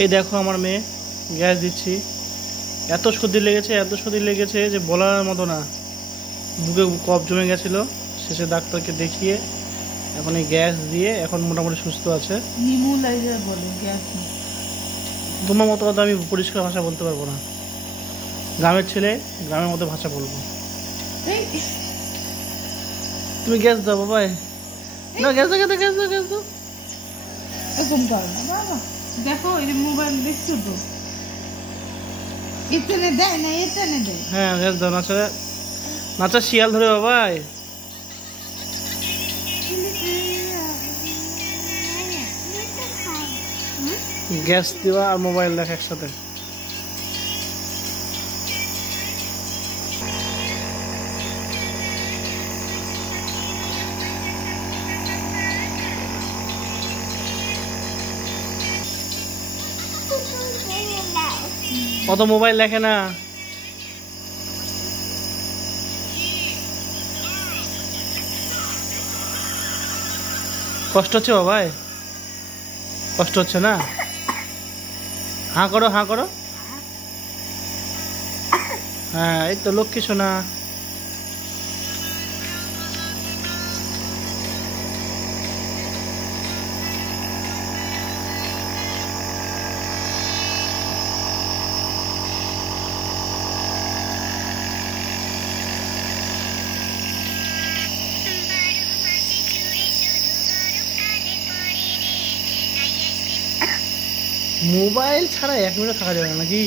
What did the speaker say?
এই দেখো আমার মেয়ে গ্যাস দিচ্ছি, এত সর্দি লেগেছে যে বলার মতো না। বুকে কফ জমে গেছিল, শেষে ডাক্তারকে দেখিয়ে এখন এই গ্যাস দিয়ে এখন মোটামুটি সুস্থ আছে। নিমুলাইজার বলে, গ্যাস না। তোমার মতো কথা আমি পরিষ্কার ভাষা বলতে পারবো না, গ্রামের ছেলে গ্রামের মতো ভাষা বলবো। তুমি গ্যাস দাও বাবাই, না গ্যাস দাও, গ্যাস দাও, গ্যাস দাও। এরকম কর না বাবা, দেখো এই মোবাইল দেখছো তো, এখানে দেয় না, এখানে দেয়। হ্যাঁ গ্যাস দাও, নাচা নাচা শিয়াল ধরে বাবাই। গ্যাস দেওয়া আর মোবাইল দেখা একসাথে। অত মোবাইল দেখে না। কষ্ট হচ্ছে বাবাই, কষ্ট হচ্ছে না? হাঁ করো, হাঁ করো। হ্যাঁ এই তো লক্ষ্মী সোনা। মোবাইল ছাড়া 1 মিনিটও থাকা যাবে না নাকি?